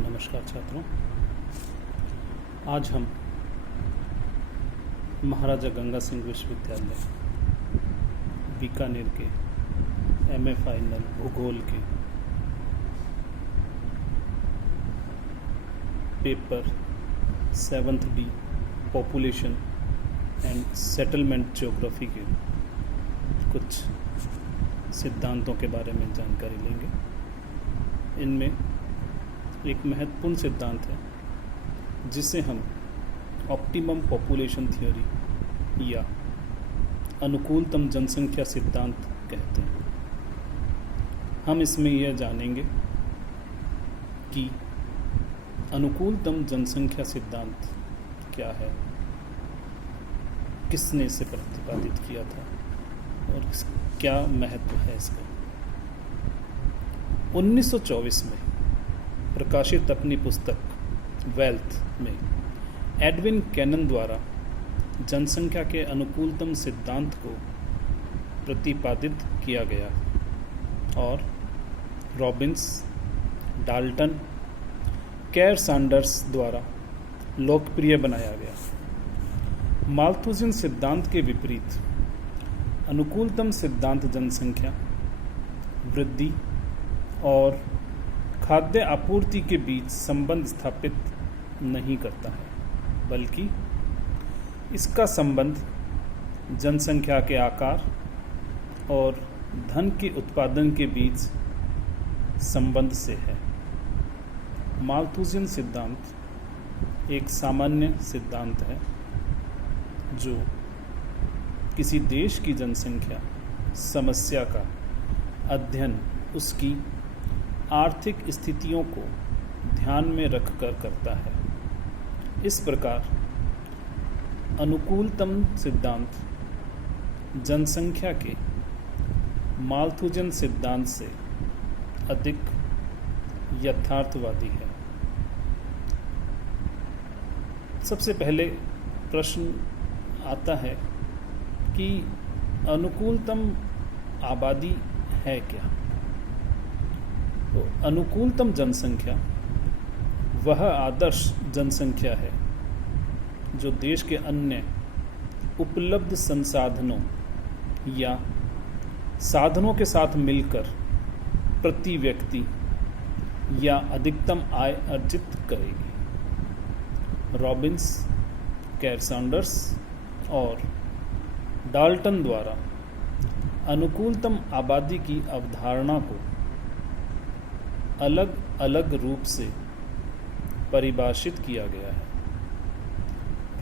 नमस्कार छात्रों। आज हम महाराजा गंगा सिंह विश्वविद्यालय बीकानेर के एमए फाइनल भूगोल के paper 7th D population and settlement geography के कुछ सिद्धांतों के बारे में जानकारी लेंगे। इनमें एक महत्वपूर्ण सिद्धांत है जिसे हम ऑप्टिमम पॉपुलेशन थ्योरी या अनुकूलतम जनसंख्या सिद्धांत कहते हैं। हम इसमें यह जानेंगे कि अनुकूलतम जनसंख्या सिद्धांत क्या है, किसने इसे प्रतिपादित किया था और क्या महत्व है इसका। 1924 में प्रकाशित अपनी पुस्तक वेल्थ में एडविन कैनन द्वारा जनसंख्या के अनुकूलतम सिद्धांत को प्रतिपादित किया गया और रॉबिन्स, डाल्टन, कैर सैंडर्स द्वारा लोकप्रिय बनाया गया। माल्थुजियन सिद्धांत के विपरीत अनुकूलतम सिद्धांत जनसंख्या वृद्धि और खाद्य आपूर्ति के बीच संबंध स्थापित नहीं करता है, बल्कि इसका संबंध जनसंख्या के आकार और धन के उत्पादन के बीच संबंध से है। माल्थुजियन सिद्धांत एक सामान्य सिद्धांत है जो किसी देश की जनसंख्या समस्या का अध्ययन उसकी आर्थिक स्थितियों को ध्यान में रखकर करता है। इस प्रकार अनुकूलतम सिद्धांत जनसंख्या के माल्थुजियन सिद्धांत से अधिक यथार्थवादी है। सबसे पहले प्रश्न आता है कि अनुकूलतम आबादी है क्या। तो अनुकूलतम जनसंख्या वह आदर्श जनसंख्या है जो देश के अन्य उपलब्ध संसाधनों या साधनों के साथ मिलकर प्रति व्यक्ति या अधिकतम आय अर्जित करेगी। रॉबिन्स, कैर सैंडर्स और डाल्टन द्वारा अनुकूलतम आबादी की अवधारणा को अलग अलग रूप से परिभाषित किया गया है।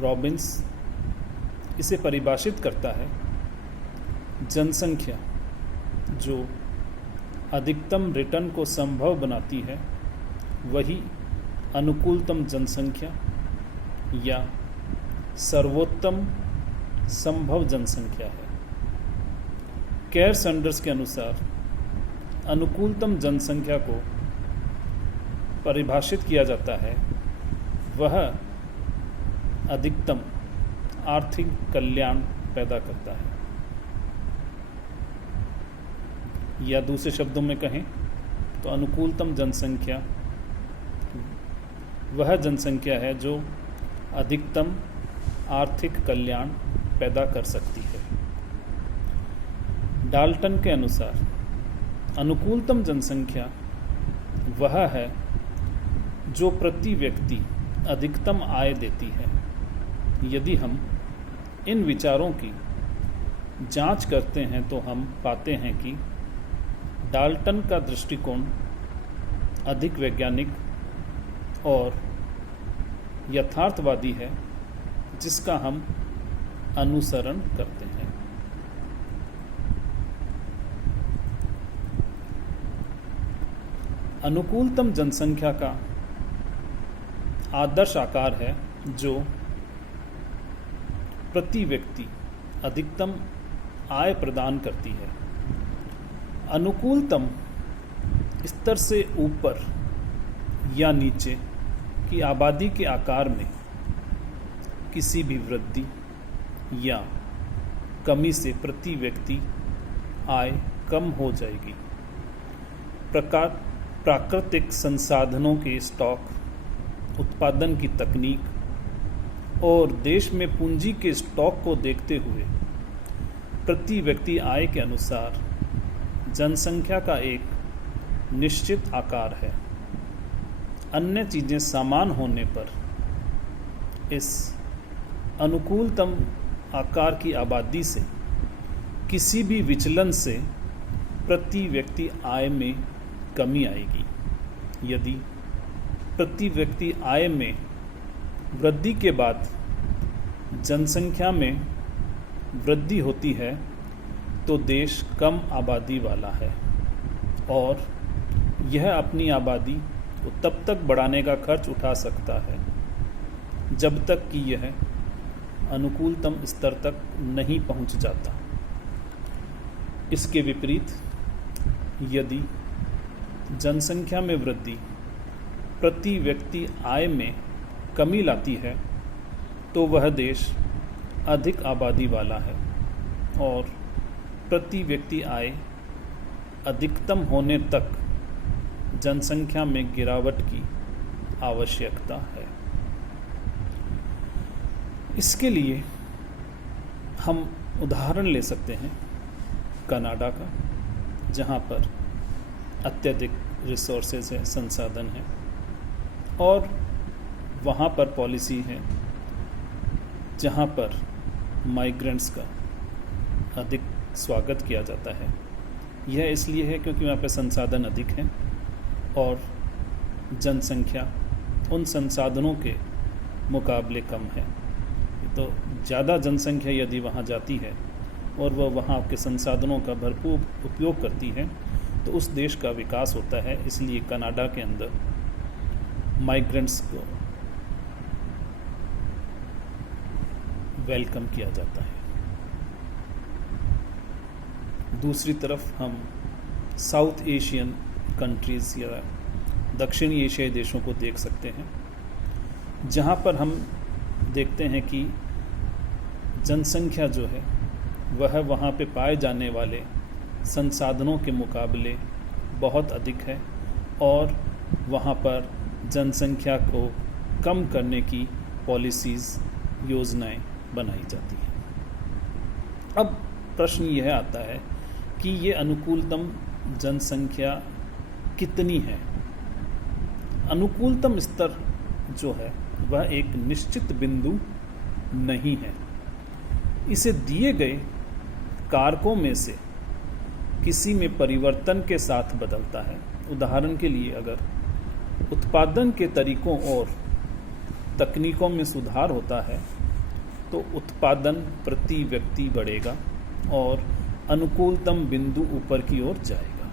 रॉबिन्स इसे परिभाषित करता है जनसंख्या जो अधिकतम रिटर्न को संभव बनाती है वही अनुकूलतम जनसंख्या या सर्वोत्तम संभव जनसंख्या है। कैर सैंडर्स के अनुसार अनुकूलतम जनसंख्या को परिभाषित किया जाता है वह अधिकतम आर्थिक कल्याण पैदा करता है, या दूसरे शब्दों में कहें तो अनुकूलतम जनसंख्या वह जनसंख्या है जो अधिकतम आर्थिक कल्याण पैदा कर सकती है। डाल्टन के अनुसार अनुकूलतम जनसंख्या वह है जो प्रति व्यक्ति अधिकतम आय देती है। यदि हम इन विचारों की जांच करते हैं तो हम पाते हैं कि डाल्टन का दृष्टिकोण अधिक वैज्ञानिक और यथार्थवादी है जिसका हम अनुसरण करते हैं। अनुकूलतम जनसंख्या का आदर्श आकार है जो प्रति व्यक्ति अधिकतम आय प्रदान करती है। अनुकूलतम स्तर से ऊपर या नीचे की आबादी के आकार में किसी भी वृद्धि या कमी से प्रति व्यक्ति आय कम हो जाएगी। प्राकृतिक संसाधनों के स्टॉक, उत्पादन की तकनीक और देश में पूंजी के स्टॉक को देखते हुए प्रति व्यक्ति आय के अनुसार जनसंख्या का एक निश्चित आकार है। अन्य चीज़ें समान होने पर इस अनुकूलतम आकार की आबादी से किसी भी विचलन से प्रति व्यक्ति आय में कमी आएगी। यदि प्रति व्यक्ति आय में वृद्धि के बाद जनसंख्या में वृद्धि होती है तो देश कम आबादी वाला है और यह अपनी आबादी को तब तक बढ़ाने का खर्च उठा सकता है जब तक कि यह अनुकूलतम स्तर तक नहीं पहुंच जाता। इसके विपरीत यदि जनसंख्या में वृद्धि प्रति व्यक्ति आय में कमी लाती है तो वह देश अधिक आबादी वाला है और प्रति व्यक्ति आय अधिकतम होने तक जनसंख्या में गिरावट की आवश्यकता है। इसके लिए हम उदाहरण ले सकते हैं कनाडा का, जहाँ पर अत्यधिक रिसोर्सेज है, संसाधन है और वहाँ पर पॉलिसी है जहाँ पर माइग्रेंट्स का अधिक स्वागत किया जाता है। यह इसलिए है क्योंकि वहाँ पर संसाधन अधिक हैं और जनसंख्या उन संसाधनों के मुकाबले कम है। तो ज़्यादा जनसंख्या यदि वहाँ जाती है और वह वहाँ के संसाधनों का भरपूर उपयोग करती है तो उस देश का विकास होता है। इसलिए कनाडा के अंदर माइग्रेंट्स को वेलकम किया जाता है। दूसरी तरफ हम साउथ एशियन कंट्रीज़ या दक्षिणी एशियाई देशों को देख सकते हैं, जहाँ पर हम देखते हैं कि जनसंख्या जो है वह वहाँ पे पाए जाने वाले संसाधनों के मुकाबले बहुत अधिक है और वहाँ पर जनसंख्या को कम करने की पॉलिसीज़, योजनाएं बनाई जाती हैं। अब प्रश्न यह आता है कि ये अनुकूलतम जनसंख्या कितनी है। अनुकूलतम स्तर जो है वह एक निश्चित बिंदु नहीं है। इसे दिए गए कारकों में से किसी में परिवर्तन के साथ बदलता है। उदाहरण के लिए अगर उत्पादन के तरीकों और तकनीकों में सुधार होता है तो उत्पादन प्रति व्यक्ति बढ़ेगा और अनुकूलतम बिंदु ऊपर की ओर जाएगा।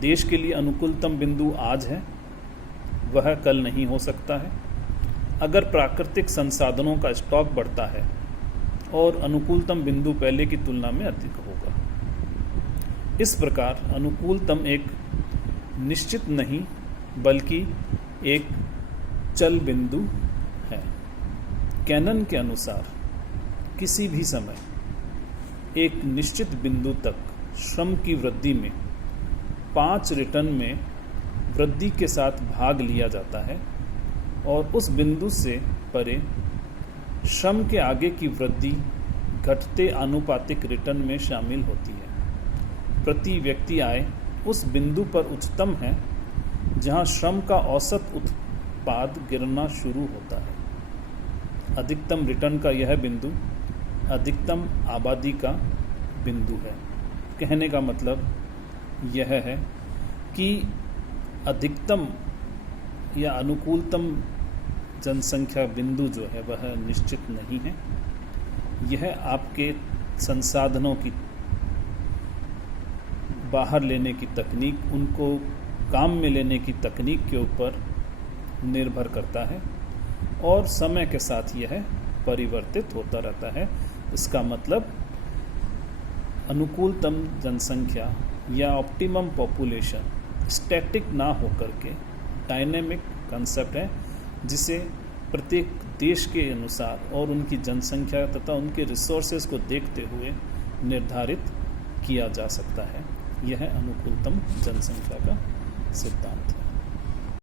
देश के लिए अनुकूलतम बिंदु आज है, वह कल नहीं हो सकता है। अगर प्राकृतिक संसाधनों का स्टॉक बढ़ता है और अनुकूलतम बिंदु पहले की तुलना में अधिक होगा। इस प्रकार अनुकूलतम एक निश्चित नहीं बल्कि एक चल बिंदु है। कैनन के अनुसार किसी भी समय एक निश्चित बिंदु तक श्रम की वृद्धि में 5 रिटर्न में वृद्धि के साथ भाग लिया जाता है और उस बिंदु से परे श्रम के आगे की वृद्धि घटते आनुपातिक रिटर्न में शामिल होती है। प्रति व्यक्ति आय उस बिंदु पर उच्चतम है जहां श्रम का औसत उत्पाद गिरना शुरू होता है। अधिकतम रिटर्न का यह बिंदु अधिकतम आबादी का बिंदु है। कहने का मतलब यह है कि अधिकतम या अनुकूलतम जनसंख्या बिंदु जो है वह निश्चित नहीं है। यह आपके संसाधनों की बाहर लेने की तकनीक, उनको काम में लेने की तकनीक के ऊपर निर्भर करता है और समय के साथ यह परिवर्तित होता रहता है। इसका मतलब अनुकूलतम जनसंख्या या ऑप्टिमम पॉपुलेशन स्टैटिक ना होकर के डायनेमिक कंसेप्ट है, जिसे प्रत्येक देश के अनुसार और उनकी जनसंख्या तथा उनके रिसोर्सेज को देखते हुए निर्धारित किया जा सकता है। यह अनुकूलतम जनसंख्या का सिद्धांत है।